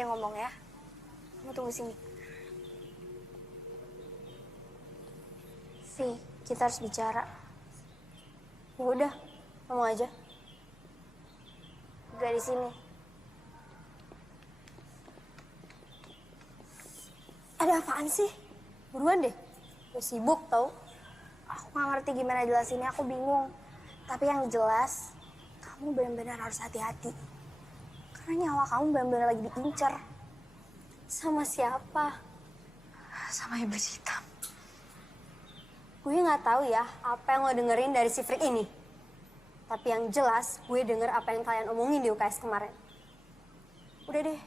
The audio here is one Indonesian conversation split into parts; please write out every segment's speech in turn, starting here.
aja yang ngomong ya. Kamu tunggu sini. Vi, kita harus bicara. Ya udah, ngomong aja. Gak di sini. Ada apaan sih? Buruan deh. Gue sibuk tau. Aku gak ngerti gimana jelasinnya, aku bingung. Tapi yang jelas, kamu benar-benar harus hati-hati. Karena nyawa kamu benar-benar lagi diincar. Sama siapa? Sama iblis hitam. Gue gak tahu ya apa yang lo dengerin dari si freak ini. Tapi yang jelas, gue denger apa yang kalian omongin di UKS kemarin. Udah deh,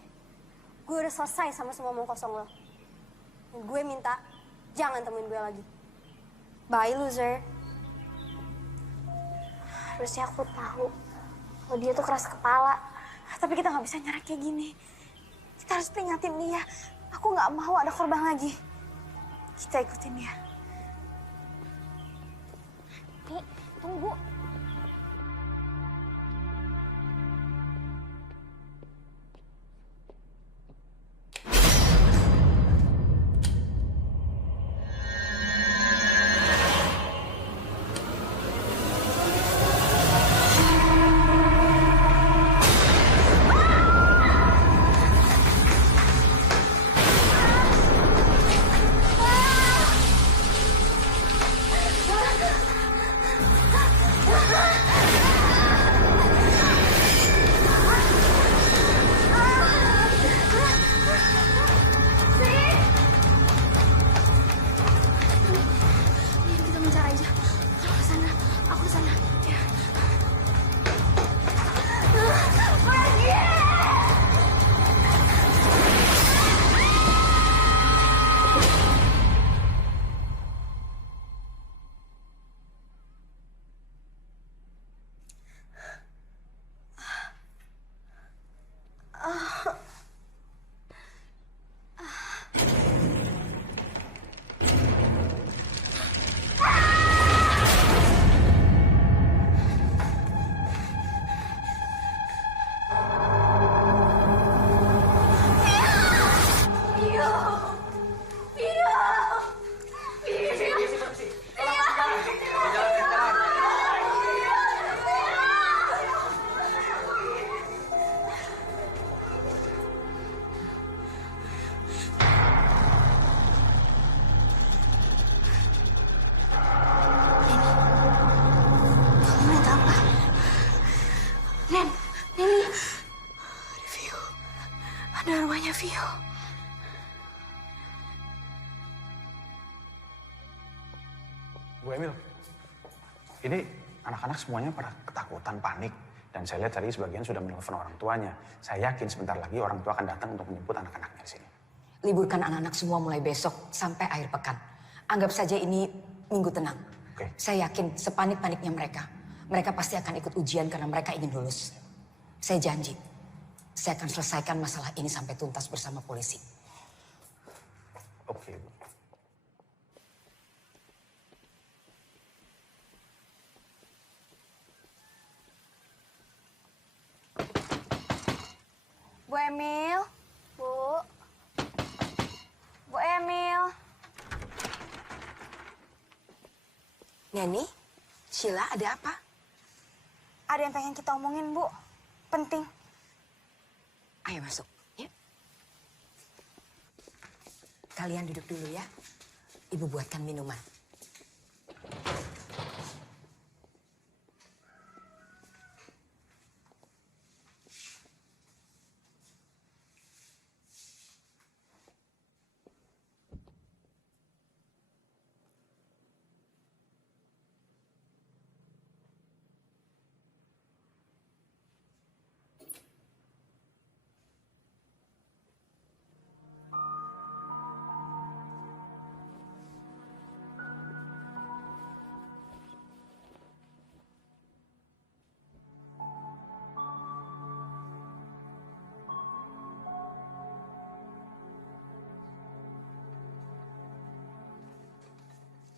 gue udah selesai sama semua omong kosong lo. Dan gue minta, jangan temuin gue lagi. Bye, loser. Harusnya aku tahu kalau dia tuh keras kepala. Tapi kita nggak bisa nyerah kayak gini. Kita harus peringatin dia. Aku nggak mau ada korban lagi. Kita ikutin dia. Nih, tunggu. Kita mencari aja. Aku ke sana. Aku ke sana. Ya. Pergi! Kamu lihat apa? Nen, Neni. Ada Vio. Ada arwahnya Vio. Bu Emil, ini anak-anak semuanya pada ketakutan, panik. Dan saya lihat tadi sebagian sudah menelpon orang tuanya. Saya yakin sebentar lagi orang tua akan datang untuk menjemput anak-anaknya di sini. Liburkan anak-anak semua mulai besok sampai akhir pekan. Anggap saja ini minggu tenang. Oke. Saya yakin sepanik-paniknya mereka. Mereka pasti akan ikut ujian karena mereka ingin lulus. Saya janji, saya akan selesaikan masalah ini sampai tuntas bersama polisi. Oke, Bu. Bu Emil. Bu Emil. Neni, Sheila, ada apa? Ada yang pengen kita omongin, Bu. Penting. Ayo masuk, ya. Kalian duduk dulu ya. Ibu buatkan minuman.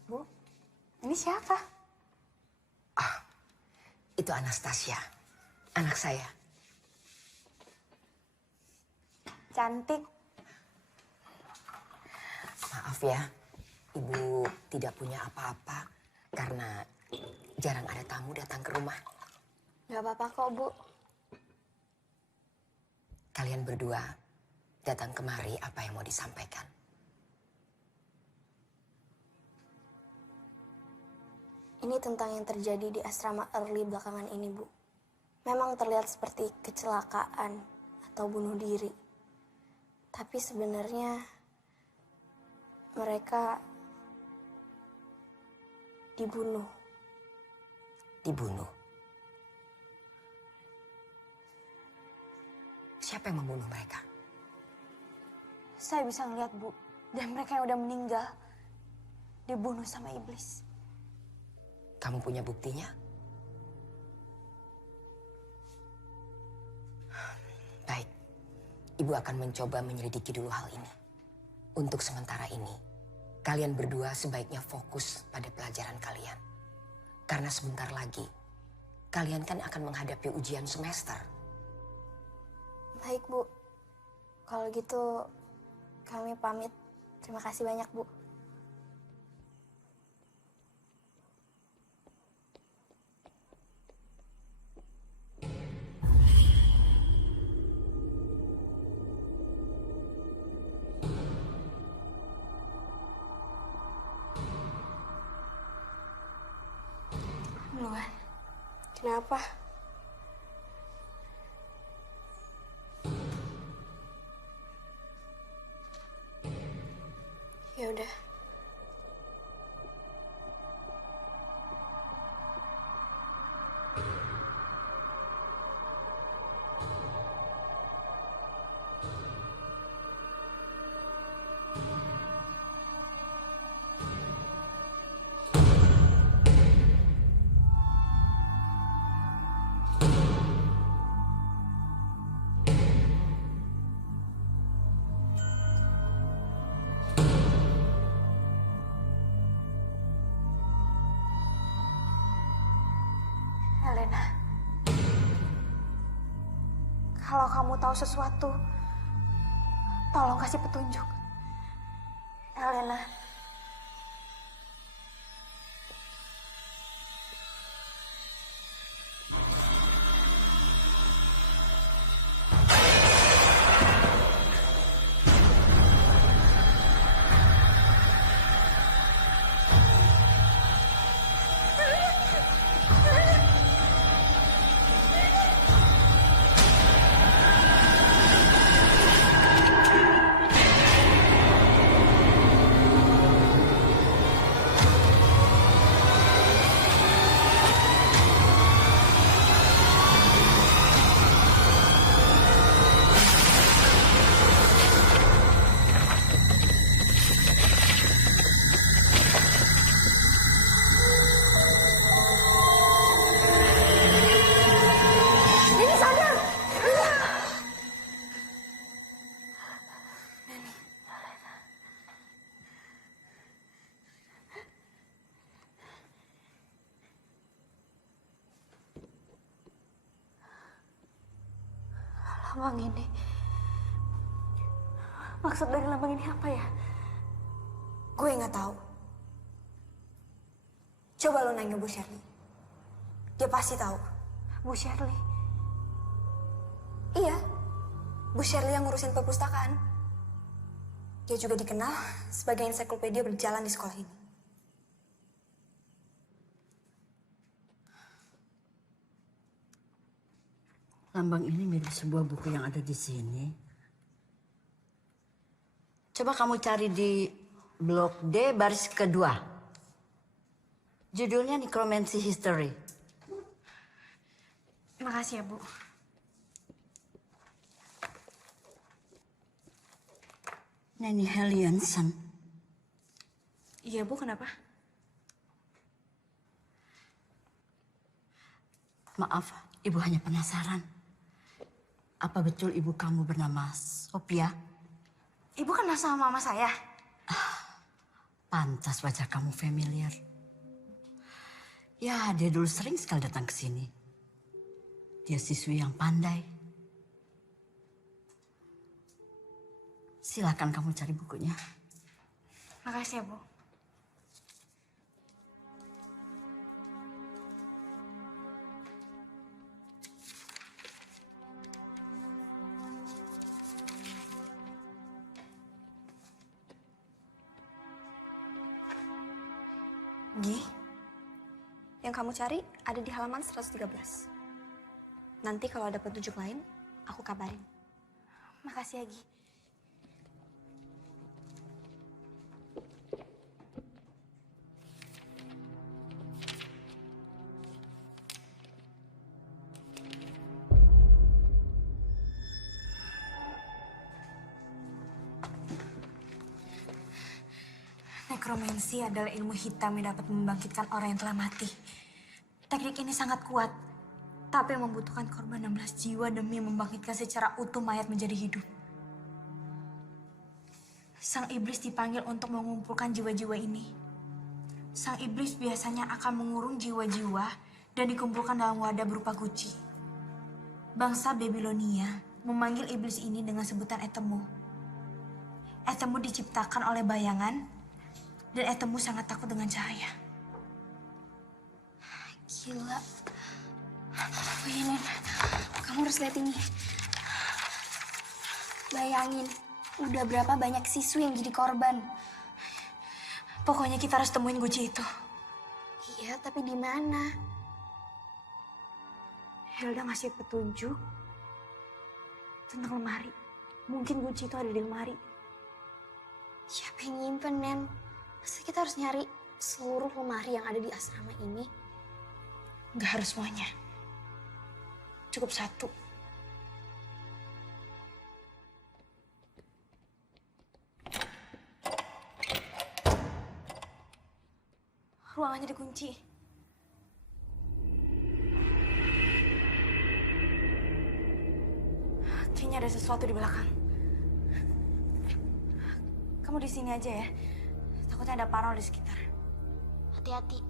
Bu, ini siapa? Itu Anastasia, anak saya. cantik. Maaf ya, Ibu tidak punya apa-apa karena jarang ada tamu datang ke rumah. Gak apa-apa kok, Bu. Kalian berdua datang kemari, apa yang mau disampaikan? Ini tentang yang terjadi di asrama Early belakangan ini, Bu. Memang terlihat seperti kecelakaan atau bunuh diri. Tapi sebenarnya mereka dibunuh. Dibunuh. Siapa yang membunuh mereka? Saya bisa ngeliat, Bu. Dan mereka yang udah meninggal dibunuh sama iblis. Kamu punya buktinya? Baik, Ibu akan mencoba menyelidiki dulu hal ini. Untuk sementara ini, kalian berdua sebaiknya fokus pada pelajaran kalian. Karena sebentar lagi, kalian kan akan menghadapi ujian semester. Baik, Bu. Kalau gitu kami pamit. Terima kasih banyak, Bu. Luan, kenapa? Ya udah. Elena, kalau kamu tahu sesuatu, tolong kasih petunjuk. Elena. Lambang ini. Maksud dari lambang ini apa ya? Gue nggak tahu. Coba lo nanya Bu Shirley. Dia pasti tahu. Bu Shirley. Iya, Bu Shirley yang ngurusin perpustakaan. Dia juga dikenal sebagai ensiklopedia berjalan di sekolah ini. Lambang ini mirip sebuah buku yang ada di sini. Coba kamu cari di blok D baris kedua. Judulnya Necromancy History. Makasih ya, Bu. Nanny Hellianson. Iya, Bu, kenapa? Maaf, Ibu hanya penasaran. Apa betul ibu kamu bernama Sophia? Ibu kenal sama mama saya? Pantas wajah kamu familiar. Ya, dia dulu sering sekali datang ke sini. Dia siswi yang pandai. Silakan kamu cari bukunya. Makasih ya, Bu. Gi, yang kamu cari ada di halaman 113. Nanti kalau ada petunjuk lain, aku kabarin. Makasih ya, Gi. Nekromansi adalah ilmu hitam yang dapat membangkitkan orang yang telah mati. Teknik ini sangat kuat, tapi membutuhkan korban 16 jiwa demi membangkitkan secara utuh mayat menjadi hidup. Sang iblis dipanggil untuk mengumpulkan jiwa-jiwa ini. Sang iblis biasanya akan mengurung jiwa-jiwa dan dikumpulkan dalam wadah berupa guci. Bangsa Babilonia memanggil iblis ini dengan sebutan Etemu. Etemu diciptakan oleh bayangan, dan Etemu sangat takut dengan cahaya. Gila. Oh iya, Nen. Kamu harus lihat ini. Bayangin, udah berapa banyak siswi yang jadi korban. Pokoknya kita harus temuin guci itu. Iya, tapi di mana? Hilda ngasih petunjuk tentang lemari. Mungkin kunci itu ada di lemari. Siapa yang nyimpen, Nen? Masa kita harus nyari seluruh lemari yang ada di asrama ini? Nggak harus semuanya. Cukup satu. Ruangannya dikunci. Kayaknya ada sesuatu di belakang. Kamu di sini aja ya. Takutnya ada parno di sekitar. Hati-hati.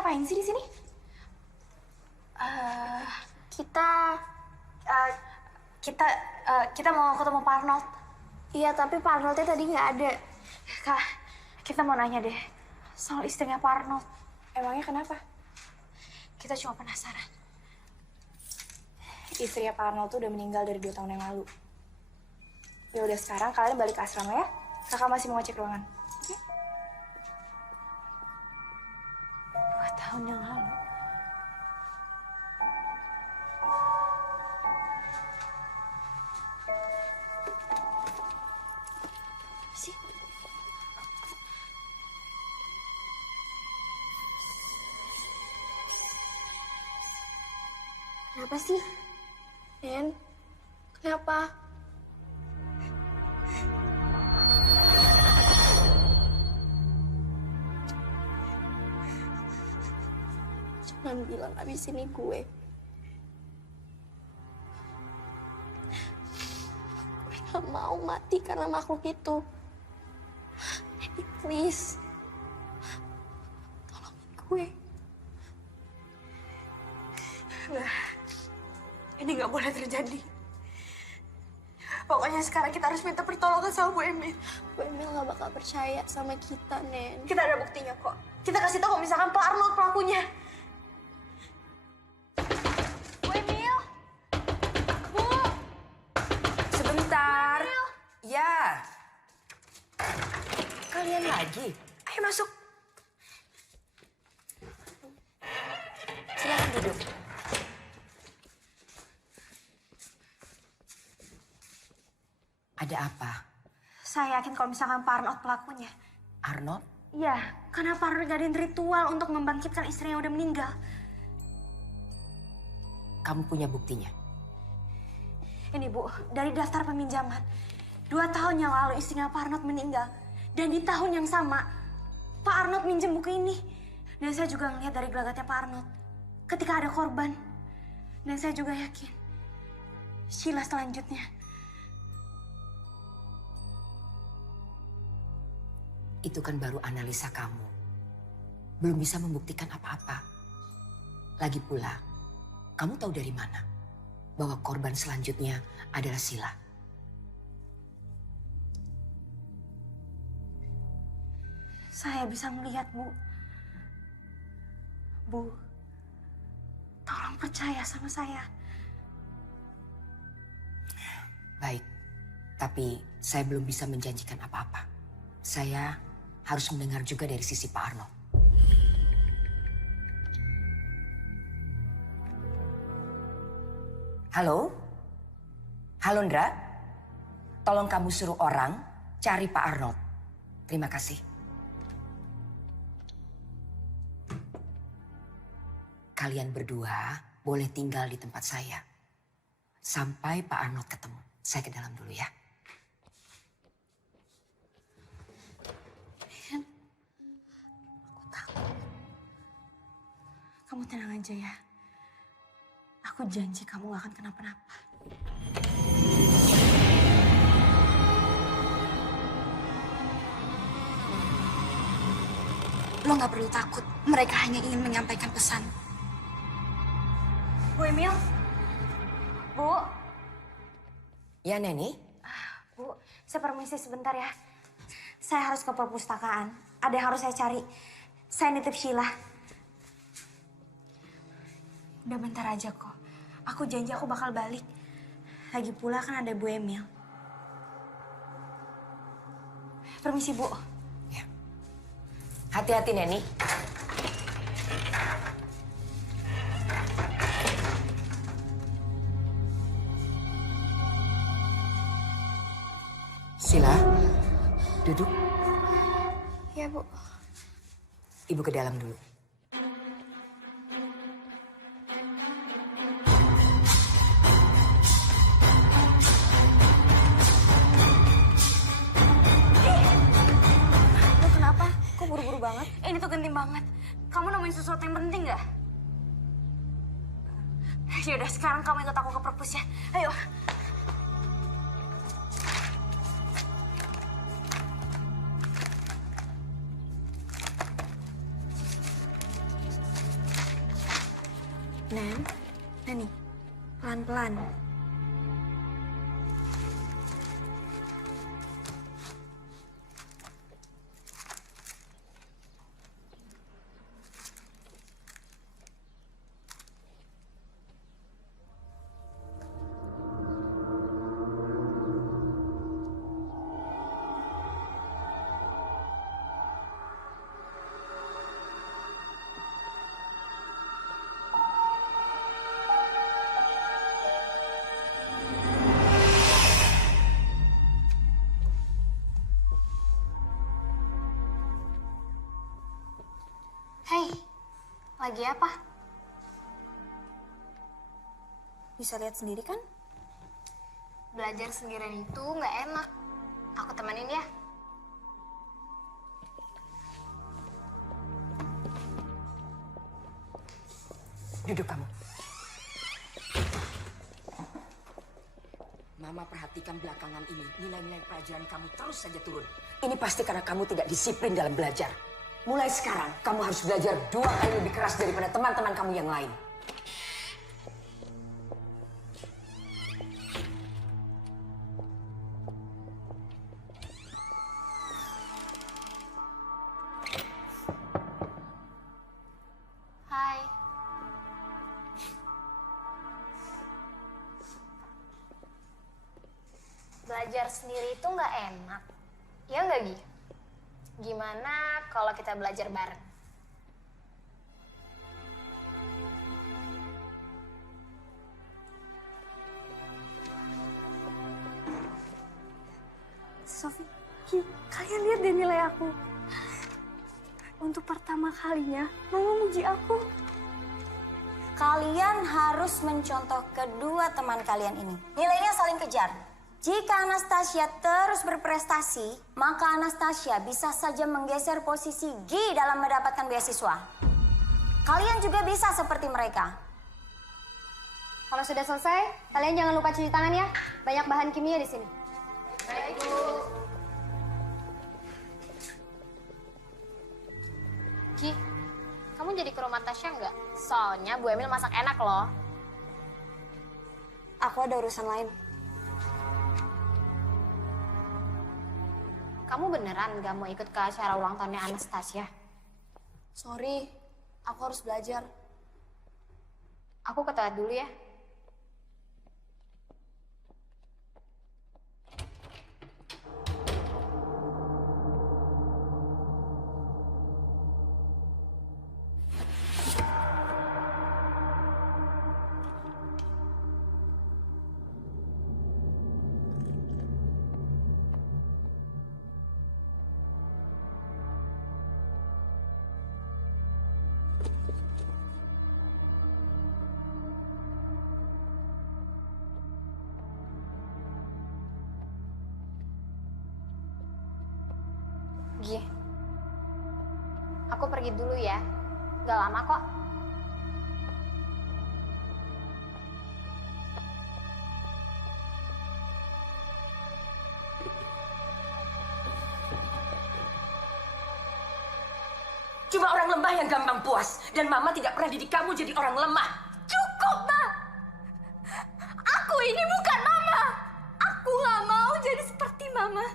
Ngapain sih di sini? Kita mau ketemu Pak Arnold. Iya, tapi Pak Arnoldnya tadi nggak ada. Kak, kita mau nanya deh soal istrinya Pak Arnold. Emangnya kenapa? Kita cuma penasaran. Istrinya Pak Arnold tuh udah meninggal dari 2 tahun yang lalu. Ya udah, sekarang kalian balik ke asrama ya. Kakak masih mau ngecek ruangan. Oke? 2 tahun yang lalu. Sih. Kenapa sih? Nen, kenapa? Jangan bilang abis ini gue. nggak mau mati karena makhluk itu. Nenek, please. Tolongin gue. Nggak. Ini nggak boleh terjadi. Pokoknya sekarang kita harus minta pertolongan sama Bu Emil. Bu Emil nggak bakal percaya sama kita, Nen. Kita ada buktinya kok. Kita kasih tahu kalau misalkan Pak Arnold pelakunya. Bu Emil! Bu! Sebentar. Ya. Kalian lagi? Ayo masuk. Silakan duduk. Ada apa? Saya yakin kalau misalkan Pak Arnold pelakunya. Arnold? Iya, karena Pak Arnold ngadain ritual untuk membangkitkan istrinya yang udah meninggal. Kamu punya buktinya? Ini Bu, dari daftar peminjaman. 2 tahun yang lalu istrinya Pak Arnold meninggal. Dan di tahun yang sama, Pak Arnold minjem buku ini. Dan saya juga ngeliat dari gelagatnya Pak Arnold. Ketika ada korban. Dan saya juga yakin. Sheila selanjutnya. Itu kan baru analisa kamu. Belum bisa membuktikan apa-apa. Lagi pula, kamu tahu dari mana bahwa korban selanjutnya adalah Sheila? Saya bisa melihat, Bu. Bu, tolong percaya sama saya. Baik, tapi saya belum bisa menjanjikan apa-apa. Saya harus mendengar juga dari sisi Pak Arnold. Halo? Halo, Ndra? Tolong kamu suruh orang cari Pak Arnold. Terima kasih. Kalian berdua boleh tinggal di tempat saya. Sampai Pak Arnold ketemu. Saya ke dalam dulu ya. Kamu tenang aja ya. Aku janji kamu gak akan kenapa-napa. Lo nggak perlu takut. Mereka hanya ingin menyampaikan pesan. Bu Emil? Bu? Ya, Neni? Bu, saya permisi sebentar ya. Saya harus ke perpustakaan. Ada yang harus saya cari. Saya nitip Sheila. Udah bentar aja kok. Aku janji aku bakal balik. Lagi pula kan ada Bu Emil. Permisi, Bu. Ya. Hati-hati, Neni. Sheila, duduk. Ya, Bu. Ibu ke dalam dulu. Lo kenapa? Kok buru-buru banget? Ini tuh genting banget. Kamu nemuin sesuatu yang penting nggak? Yaudah, sekarang kamu ikut aku ke perpus ya. Ayo. Neni, pelan-pelan. Hei, lagi apa? Bisa lihat sendiri kan? Belajar sendirian itu nggak enak. Aku temenin ya. Duduk kamu. Mama perhatikan belakangan ini, nilai-nilai pelajaran kamu terus saja turun. Ini pasti karena kamu tidak disiplin dalam belajar. Mulai sekarang, kamu harus belajar 2 kali lebih keras daripada teman-teman kamu yang lain. Hai. Belajar sendiri itu nggak enak. Ya nggak, Gi? Gimana kalau kita belajar bareng? Sofi, Ki, kalian lihat deh nilai aku. Untuk pertama kalinya, Mama muji aku. Kalian harus mencontoh kedua teman kalian ini. Nilainya saling kejar. Jika Anastasia terus berprestasi, maka Anastasia bisa saja menggeser posisi Gi dalam mendapatkan beasiswa. Kalian juga bisa seperti mereka. Kalau sudah selesai, kalian jangan lupa cuci tangan ya. Banyak bahan kimia di sini. Baik, Bu. Gi, kamu jadi ke rumah Tasya nggak? Soalnya Bu Emil masak enak loh. Aku ada urusan lain. Kamu beneran nggak mau ikut ke acara ulang tahunnya Anastasia? Sorry, aku harus belajar. Aku ke toilet dulu ya. Gi, aku pergi dulu ya. Gak lama kok. Cuma orang lemah yang gampang puas. Dan Mama tidak pernah didik kamu jadi orang lemah. Cukup, Ma! Aku ini bukan Mama! Aku gak mau jadi seperti Mama.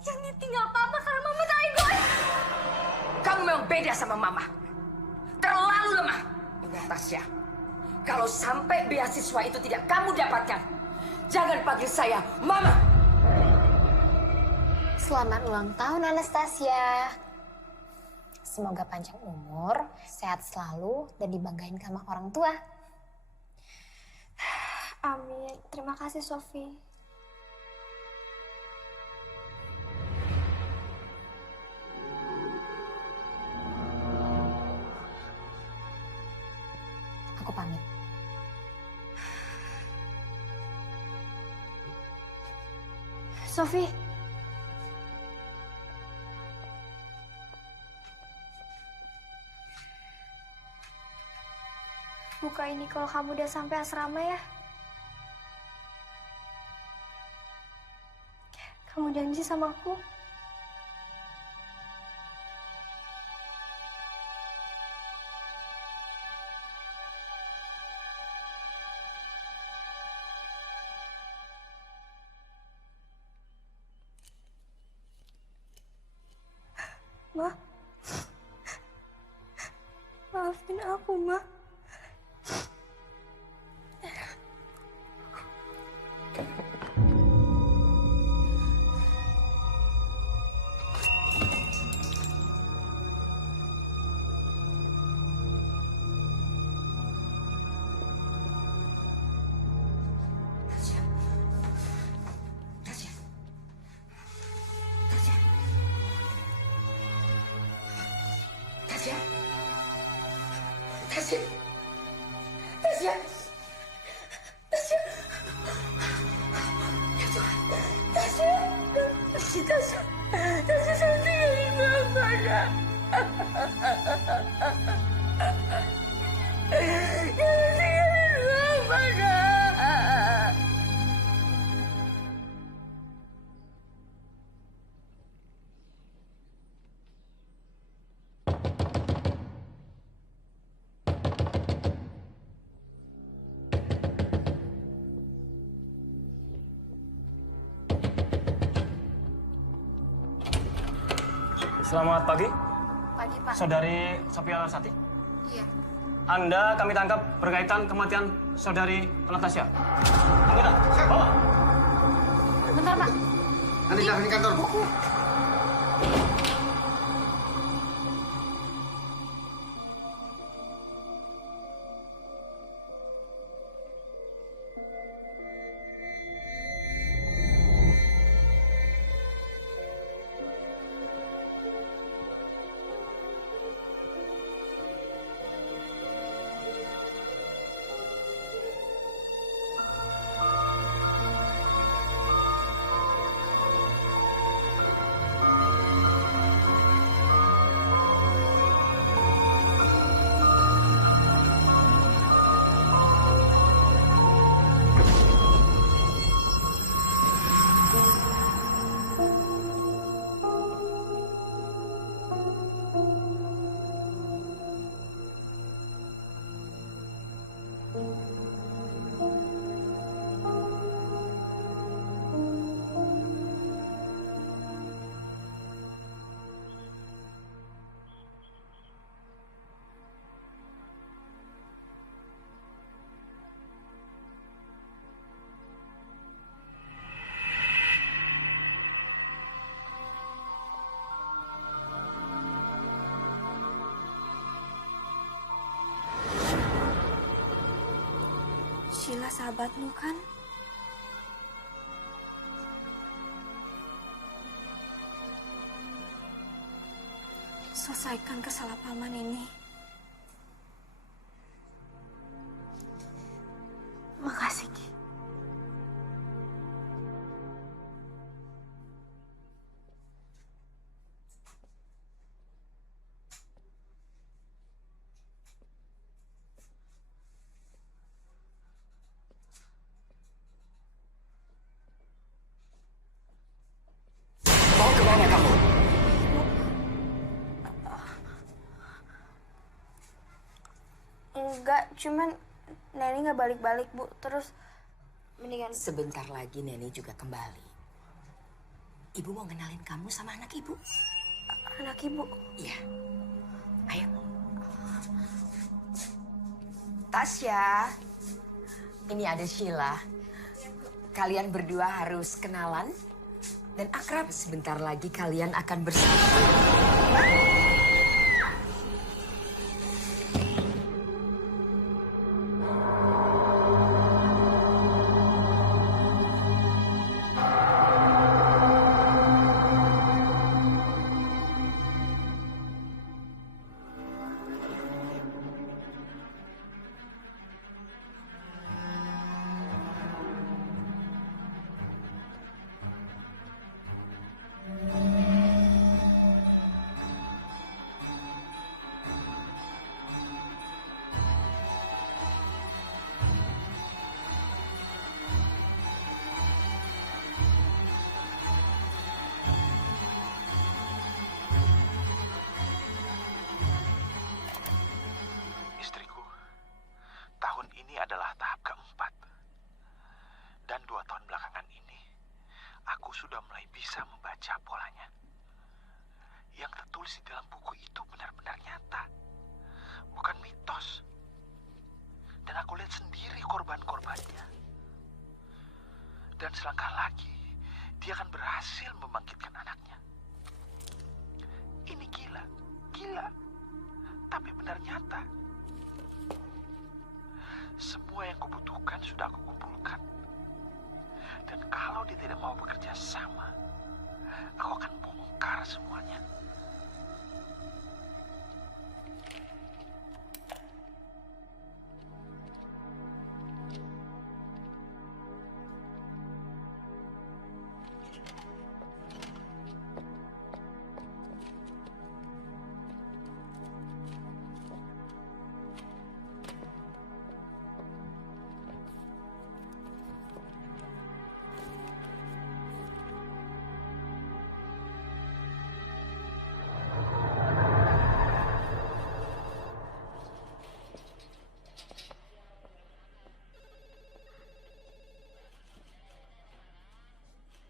Yang ditinggal Papa karena Mama tak egois. Kamu memang beda sama Mama. Terlalu lemah. Ingat, Tasya. Kalau sampai beasiswa itu tidak kamu dapatkan, jangan panggil saya Mama. Selamat ulang tahun Anastasia. Semoga panjang umur, sehat selalu, dan dibanggain sama orang tua. Amin. Terima kasih, Sofi. Aku pamit. Sofi. Buka ini kalau kamu udah sampai asrama ya. Kamu janji sama aku? Ma, maafin aku, Ma. Tasya. Tasya. Tasya. Tasya. Tasya. Tasya. Ya Tuhan. Tasya. Tasya. Tasya. Tasya, saya tinggalin Mama, Nak. Jangan tinggalin Mama, Nak. Selamat pagi, Pagi, Pak. Saudari Sophia Larsati. Iya. Anda kami tangkap berkaitan kematian Saudari Anastasia. Anggota, bawa. Bentar, Pak. Nanti jangan di kantor, Bu. Sheila sahabatmu kan? Selesaikan kesalahpahaman ini. Makasih, Ki. Mau kemana kamu? Enggak, cuman Neni nggak balik-balik, Bu. Terus mendingan... Sebentar lagi Neni juga kembali. Ibu mau kenalin kamu sama anak ibu. Anak Ibu. Iya. Ayo. Tasya. Ini ada Sheila. Kalian berdua harus kenalan dan akrab. Sebentar lagi kalian akan bersama. Istriku, tahun ini adalah tahap keempat. Dan 2 tahun belakangan ini, aku sudah mulai bisa membaca polanya. Yang tertulis di dalam buku itu benar-benar nyata. Bukan mitos. Dan aku lihat sendiri korban-korbannya. Dan selangkah lagi, dia akan berhasil membangkitkan anaknya. Ini gila, gila. Tapi benar nyata. Semua yang kubutuhkan sudah aku kumpulkan. Dan kalau dia tidak mau bekerja sama, aku akan bongkar semuanya.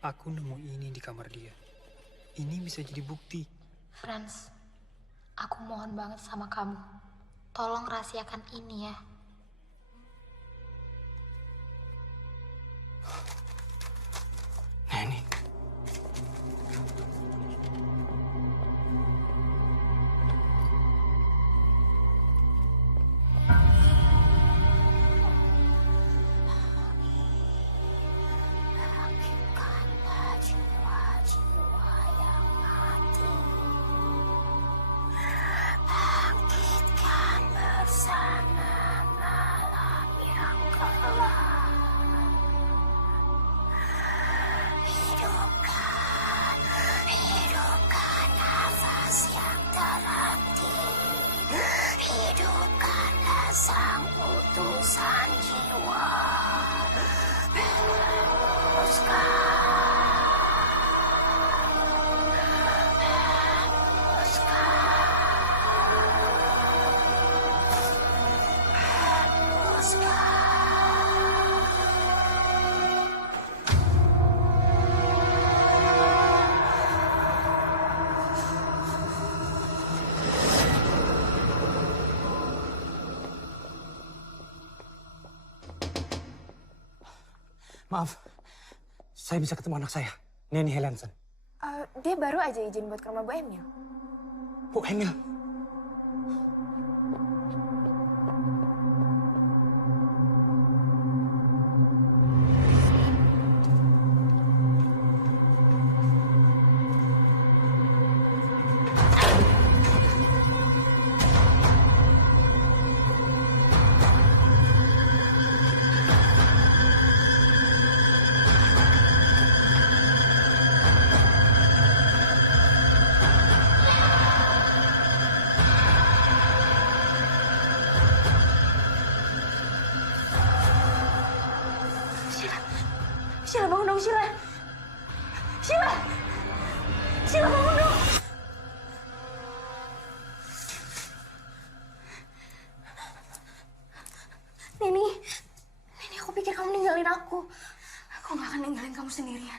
Aku nemu ini di kamar dia. Ini bisa jadi bukti. Friends, aku mohon banget sama kamu. Tolong rahasiakan ini ya. Nah ini. Maaf, saya bisa ketemu anak saya, Neni Helenson. Dia baru aja izin buat ke rumah Bu Emil. Bu Emil. Sheila bangun dong, Sheila. Sheila! Sheila bangun dong. Neni, aku pikir kamu ninggalin aku. Aku gak akan ninggalin kamu sendirian.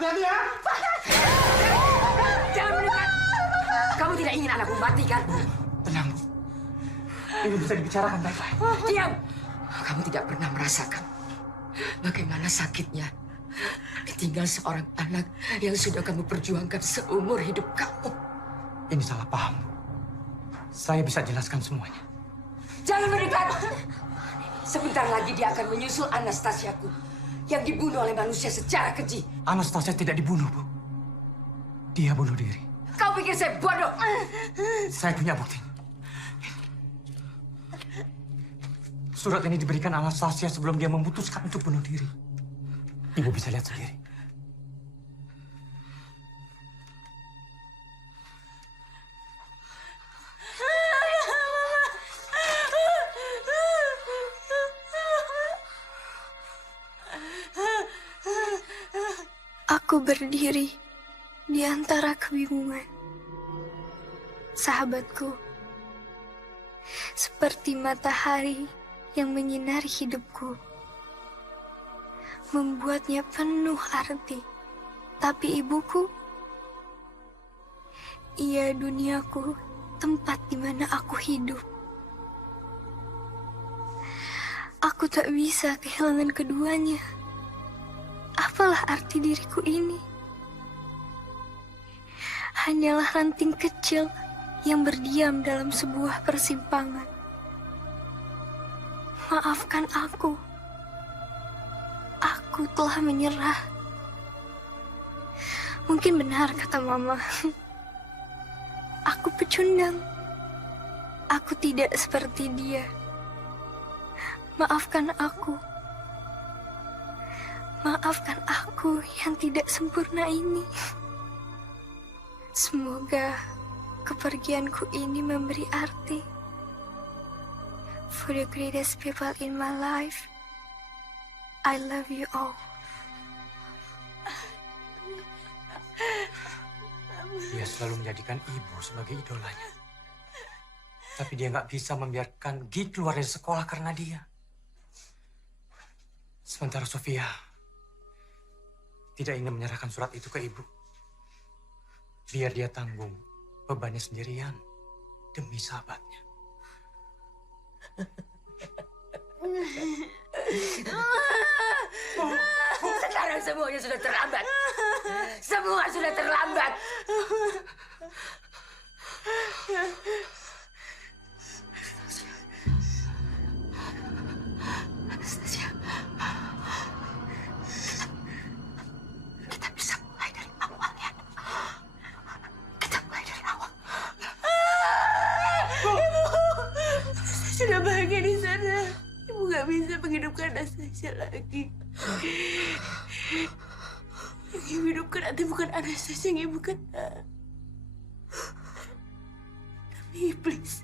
Hati-hati ya. Jangan mendekat. Kamu tidak ingin anakku mati kan? Tenang, Bu. Ini bisa dibicarakan baik-baik. Diam. Kamu tidak pernah merasakan bagaimana sakitnya ditinggal seorang anak yang sudah kamu perjuangkan seumur hidup kamu. Ini salah paham, Bu. Saya bisa jelaskan semuanya. Jangan mendekat. Sebentar lagi dia akan menyusul Anastasiaku yang dibunuh oleh manusia secara keji. Anastasia tidak dibunuh, Bu. Dia bunuh diri. Kau pikir saya bodoh? Saya punya bukti. Surat ini diberikan Anastasia sebelum dia memutuskan untuk bunuh diri. Ibu bisa lihat sendiri. Aku berdiri di antara kebingungan. Sahabatku, seperti matahari yang menyinari hidupku, membuatnya penuh arti. Tapi ibuku, ia duniaku, tempat di mana aku hidup. Aku tak bisa kehilangan keduanya. Apalah arti diriku ini? Hanyalah ranting kecil yang berdiam dalam sebuah persimpangan. Maafkan aku. Aku telah menyerah. Mungkin benar kata Mama. Aku pecundang. Aku tidak seperti dia. Maafkan aku. Maafkan aku yang tidak sempurna ini. Semoga kepergianku ini memberi arti. For the greatest people in my life, I love you all. Dia selalu menjadikan ibu sebagai idolanya. Tapi dia nggak bisa membiarkan Gi keluar dari sekolah karena dia. Sementara Sofia tidak ingin menyerahkan surat itu ke ibu. Biar dia tanggung bebannya sendirian demi sahabatnya. Sekarang semuanya sudah terlambat. Semua sudah terlambat. Anastasia. Kita bisa mulai dari awal ya. Kita mulai dari awal. Saya sudah bahagia di sana. Ibu gak bisa menghidupkan Anastasia lagi. Yang ibu hidupkan nanti bukan Anastasia yang ibu kenal. Tapi iblis.